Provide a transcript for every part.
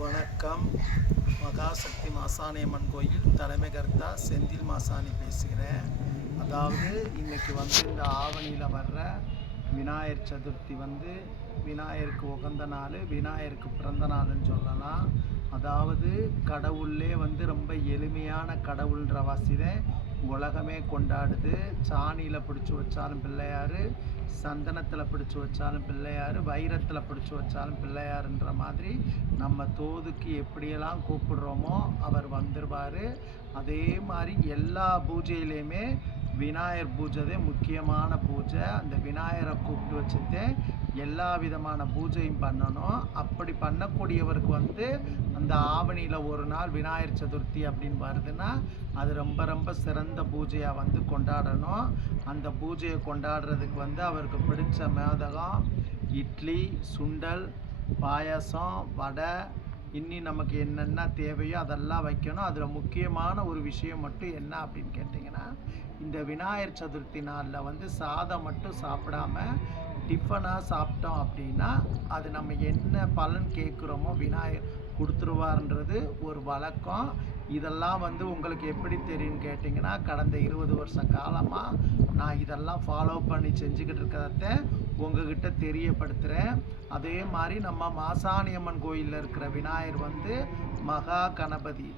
வணக்கம். மகாசக்தி மாசாணியம்மன் கோயில் தலைமை கர்த்தா செந்தில் மாசாணி பேசுகிறேன். அதாவது இன்னைக்கு இந்த ஆவணியில் வர்ற விநாயகர் சதுர்த்தி விநாயகருக்கு உகந்த நாள், விநாயகருக்கு பிறந்த நாள்னு சொல்லலாம். அதாவது கடவுள்லே ரொம்ப எளிமையான கடவுள்ன்ற வாசிதான் உலகமே கொண்டாடுது. சாணியில் பிடிச்சி வச்சாலும் பிள்ளையார், சந்தனத்தில் பிடிச்சி வச்சாலும் பிள்ளையார், வைரத்தில் பிடிச்சி வச்சாலும் பிள்ளையாருன்ற மாதிரி நம்ம தோதுக்கு எப்படியெல்லாம் கூப்பிடுறோமோ அவர் வந்துடுவார். அதே மாதிரி எல்லா பூஜையிலையுமே விநாயகர் பூஜை முக்கியமான பூஜை. அந்த விநாயகரை கூப்பிட்டு வச்சுட்டு எல்லா விதமான பூஜையும் பண்ணணும். அப்படி பண்ணக்கூடியவருக்கு அந்த ஆவணியில் ஒரு நாள் விநாயகர் சதுர்த்தி அப்படின்னு வருதுன்னா அது ரொம்ப ரொம்ப சிறந்த பூஜையாக கொண்டாடணும். அந்த பூஜையை கொண்டாடுறதுக்கு அவருக்கு பிடிச்ச மோதகம், இட்லி, சுண்டல், பாயாசம், வடை, இன்னி நமக்கு என்னென்ன தேவையோ அதெல்லாம் வைக்கணும். அதில் முக்கியமான ஒரு விஷயம் மட்டும் என்ன அப்படின்னு கேட்டிங்கன்னா, இந்த விநாயகர் சதுர்த்தி நாளில் சாதம் மட்டும் சாப்பிடாம டிஃபனாக சாப்பிட்டோம் அப்படின்னா அது நம்ம என்ன பலன் கேட்குறோமோ விநாயகர் கொடுத்துருவார்ன்றது ஒரு வழக்கம். இதெல்லாம் உங்களுக்கு எப்படி தெரியும்னு கேட்டிங்கன்னா, கடந்த 20 வருஷ காலமாக நான் இதெல்லாம் ஃபாலோ பண்ணி செஞ்சுக்கிட்டு இருக்கிறத உங்ககிட்ட தெரியப்படுத்துகிறேன். அதே மாதிரி நம்ம மாசாணியம்மன் கோயிலில் இருக்கிற விநாயகர் மகா கணபதி.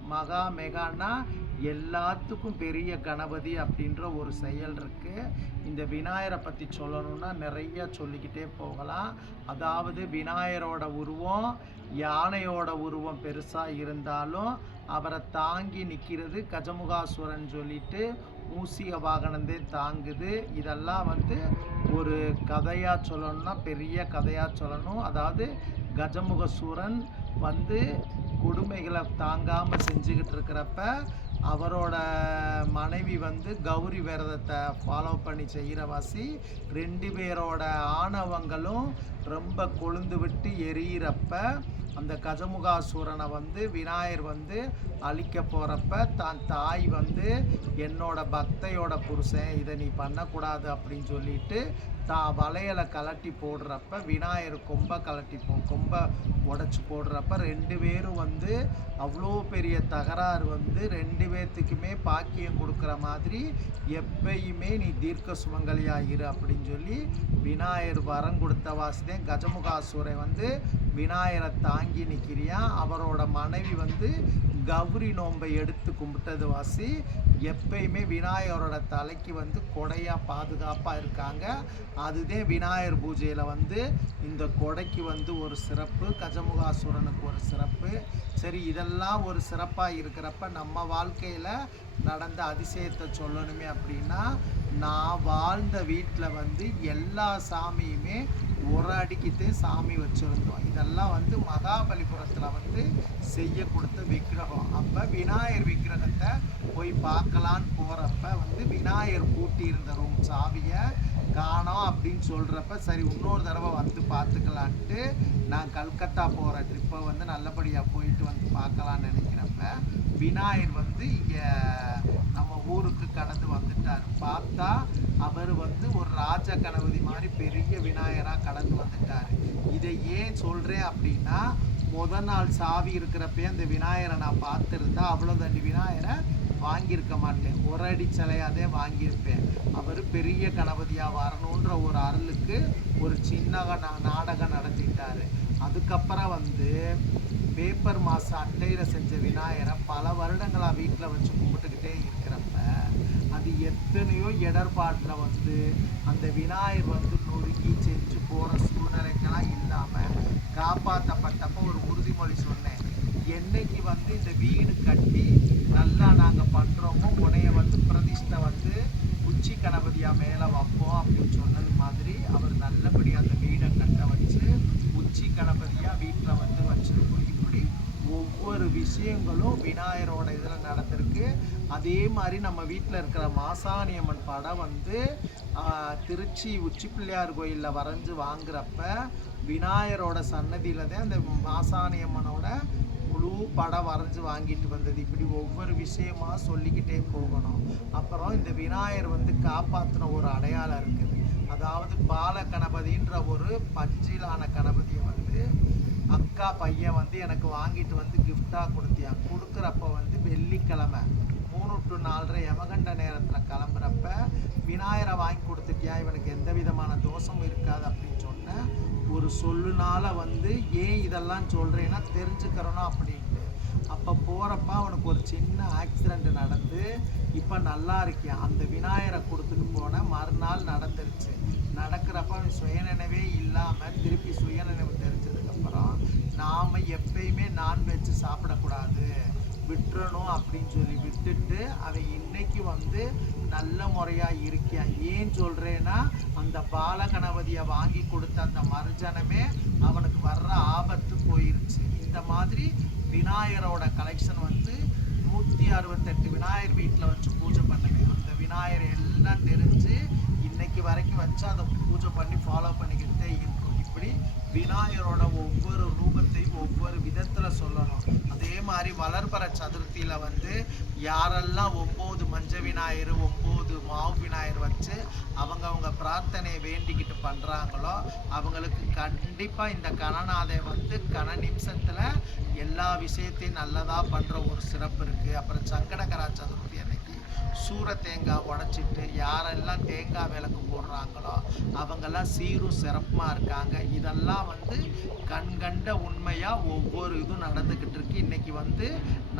மெகான்னா எல்லாத்துக்கும் பெரிய கணபதி அப்படின்ற ஒரு செயல் இருக்குது. இந்த விநாயகரை பற்றி சொல்லணும்னா நிறைய சொல்லிக்கிட்டே போகலாம். அதாவது விநாயகரோட உருவம் யானையோட உருவம் பெருசாக இருந்தாலும் அவரை தாங்கி நிற்கிறது கஜமுகாசுரன் சொல்லிட்டு மூசிக வாகனந்தே தாங்குது. இதெல்லாம் ஒரு கதையாக சொல்லணும்னா பெரிய கதையாக சொல்லணும். அதாவது கஜமுகசூரன் கொடுமைகளை தாங்காமல் செஞ்சுக்கிட்டு இருக்கிறப்ப அவரோட மனைவி கௌரி விரதத்தை ஃபாலோ பண்ணி செய்கிறவாசி 2 பேரோட ஆணவங்களும் ரொம்ப கொழுந்து விட்டு எரியிறப்ப அந்த கஜமுகாசுரனை விநாயகர் அழிக்க போகிறப்ப தான் தாய் என்னோட பக்தையோட புருஷன் இதை நீ பண்ணக்கூடாது அப்படின்னு சொல்லிட்டு தான் வளையலை கலட்டி போடுறப்ப விநாயகர் கொம்பை உடச்சி போடுறப்ப 2 பேரும் அவ்வளோ பெரிய தகராறு 2 பேர்த்துக்குமே பாக்கியம் கொடுக்குற மாதிரி எப்பயுமே நீ தீர்க்க சுமங்கலியாக இரு அப்படின்னு சொல்லி விநாயகர் வரம் கொடுத்த வாசிதான் கஜமுகாசுரன் விநாயகரை தாங்கி நிற்கிறியான். அவரோட மனைவி கௌரி நோன்பை எடுத்து கும்பிட்டது வாசி எப்பயுமே விநாயகரோட தலைக்கு கொடையாக பாதுகாப்பாக இருக்காங்க. அதுதான் விநாயகர் பூஜையில் இந்த கொடைக்கு ஒரு சிறப்பு, கஜமுகாசுரனுக்கு ஒரு சிறப்பு. சரி, இதெல்லாம் ஒரு சிறப்பாக இருக்கிறப்ப நம்ம வாழ்க்கையில் நடந்த அதிசயத்தை சொல்லணுமே அப்படின்னா, நான் வாழ்ந்த வீட்டில் எல்லா சாமியுமே ஒரு அடிக்கிட்டே சாமி வச்சுருந்தோம். இதெல்லாம் மகாபலிபுரத்தில் செய்ய கொடுத்த விக்கிரகம். அப்போ விநாயகர் விக்கிரகத்தை போய் பார்க்கலான்னு போகிறப்ப விநாயகர் பூட்டியிருந்த ரூம் சாவியை காணோம் அப்படின்னு சொல்கிறப்ப சரி இன்னொரு தடவை பார்த்துக்கலான்ட்டு நான் கல்கத்தா போகிற ட்ரிப்பை நல்லபடியாக போயிட்டு பார்க்கலான்னு நினைக்கிறப்ப விநாயகர் இங்கே நம்ம ஊருக்கு கடந்து வந்துட்டார். பார்த்தா அவர் ஒரு ராஜ கணபதி மாதிரி பெரிய விநாயகராக கடந்து வந்துட்டார். இதை ஏன் சொல்கிறேன் அப்படின்னா, முதல் நாள் சாவி இருக்கிறப்பே அந்த விநாயகரை நான் பார்த்துருந்தா அவ்வளோதாண்டி விநாயகரை வாங்கியிருக்க மாட்டேன், ஒரு அடி சிலையாதே வாங்கியிருப்பேன். அவர் பெரிய கணபதியாக வரணுன்ற ஒரு அருளுக்கு ஒரு சின்ன நாடகம் நடத்திட்டார். அதுக்கப்புறம் பேப்பர் மாசு அட்டையில் செஞ்ச விநாயகரை பல வருடங்களாக வீட்டில் வச்சு கும்பிட்டுக்கிட்டே இருக்கிறப்ப அது எத்தனையோ இடர்பாட்டில் அந்த விநாயகர் நொறுக்கி செஞ்சு போகிற சூழ்நிலைக்கெல்லாம் இல்லாமல் காப்பாற்றப்பட்டப்போ ஒரு உறுதிமொழி சொன்னேன். என்னைக்கு இந்த வீடு கட்டி நல்லா நாங்கள் பண்ணுறோமோ உனைய பிரதிஷ்டை உச்சி கணபதியாக மேலே வைப்போம் அப்படின்னு சொன்னது மாதிரி அவர் நல்லபடியாக அந்த வீடை கட்ட வச்சு உச்சி கணபதியாக வீட்டில் வச்சுருக்கோம். இப்படி ஒவ்வொரு விஷயங்களும் விநாயகரோட இதில் நடந்திருக்கு. அதே மாதிரி நம்ம வீட்டில் இருக்கிற மாசாணியம்மன் படம் திருச்சி உச்சி பிள்ளையார் கோயிலில் வரைஞ்சி வாங்குறப்ப விநாயகரோட சன்னதியில் தான் அந்த மாசாணியம்மனோட முழு படம் வரைஞ்சி வாங்கிட்டு வந்தது. இப்படி ஒவ்வொரு விஷயமா சொல்லிக்கிட்டே போகணும். அப்புறம் இந்த விநாயகர் காப்பாற்றின ஒரு அடையாளம் இருக்குது. அதாவது பால கணபதின்ற ஒரு பஞ்சிலான கணபதியை அக்கா பையன் வந்து எனக்கு வாங்கிட்டு வந்து கிஃப்டாக கொடுத்தியான். கொடுக்குறப்ப வந்து வெள்ளிக்கிழமை 3 to 4:30 யமகண்ட நேரத்தில் கிளம்புறப்ப விநாயகரை வாங்கி கொடுத்துட்டியா, இவனுக்கு எந்த விதமான தோஷமும் இருக்காது அப்படின்னு சொன்னேன். ஒரு சொல்லுனால வந்து ஏன் இதெல்லாம் சொல்கிறேன்னா தெரிஞ்சுக்கிறணும் அப்படின்ட்டு. அப்போ போகிறப்ப அவனுக்கு ஒரு சின்ன ஆக்சிடெண்ட் நடந்து இப்போ நல்லா இருக்கியான். அந்த விநாயகரை கொடுத்துட்டு போன மறுநாள் நடந்துருச்சு. நடக்கிறப்ப அவன் சுயநினைவே இல்லாமல் திருப்பி சுயநினைவு தெரிஞ்சதுக்கப்புறம் நாம் எப்பயுமே நான்வெஜ் சாப்பிடக்கூடாது, விட்டுறணும் அப்படின்னு சொல்லி விட்டுட்டு அவன் இன்னைக்கு வந்து நல்ல முறையாக இருக்கான். ஏன் சொல்கிறேன்னா அந்த பாலகணபதியை வாங்கி கொடுத்த அந்த மறுஜனமே அவனுக்கு வர்ற ஆபத்து போயிருச்சு. இந்த மாதிரி விநாயகரோட கலெக்ஷன் வந்து 168 விநாயகர் வீட்டில் வச்சு பூஜை பண்ணுவேன். அந்த விநாயகர் எல்லாம் தெரிஞ்சு இன்னைக்கு வரைக்கும் வச்சு அதை பூஜை பண்ணி ஃபாலோ பண்ணிக்கிட்டே இருக்கும். இப்படி விநாயகரோட ஒவ்வொரு ரூபத்தையும் ஒவ்வொரு விதத்தில் சொல்லணும். அதே மாதிரி வளர்பற சதுர்த்தியில் வந்து யாரெல்லாம் 9 மஞ்ச விநாயகர் 9 மாவு விநாயகர் வச்சு அவங்க பிரார்த்தனையை வேண்டிக்கிட்டு பண்ணுறாங்களோ அவங்களுக்கு கண்டிப்பாக இந்த கணநாதை வந்து கன நிமிஷத்தில் எல்லா விஷயத்தையும் நல்லதாக பண்ணுற ஒரு சிறப்பு இருக்குது. அப்புறம் சங்கடகரா சதுர்த்தி அன்னைக்கு சூர தேங்காய் உடைச்சிட்டு யாரெல்லாம் தேங்காய் விளக்கு போடுறாங்களோ அவங்கெல்லாம் சீரும் சிறப்புமாக இருக்காங்க. இதெல்லாம் வந்து கண்கண்ட உண்மையாக ஒவ்வொரு இதுவும் நடந்துக்கிட்டு இருக்கு. இன்னைக்கு வந்து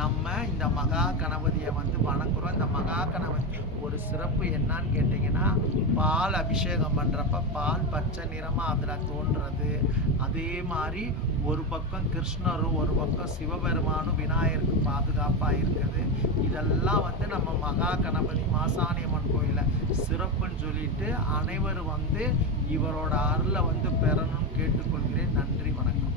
நம்ம இந்த மகா கணபதியை வந்து வணங்குறோம். இந்த மகா கணபதி ஒரு சிறப்பு என்னன்னு கேட்டிங்கன்னா, பால் அபிஷேகம் பண்ணுறப்ப பால் பச்சை நிறமாக அதில் தோன்றது. அதே மாதிரி ஒரு பக்கம் கிருஷ்ணரும் ஒரு பக்கம் சிவபெருமானும் விநாயகருக்கு பாதுகாப்பாக இருக்குது. இதெல்லாம் வந்து நம்ம மகா கணபதி மாசாணியம்மன் கோயிலில் சிறப்புன்னு சொல்லிட்டு அனைவரும் வந்து இவரோட அருளை வந்து பெறணும்னு கேட்டுக்கொள்கிறேன். நன்றி, வணக்கம்.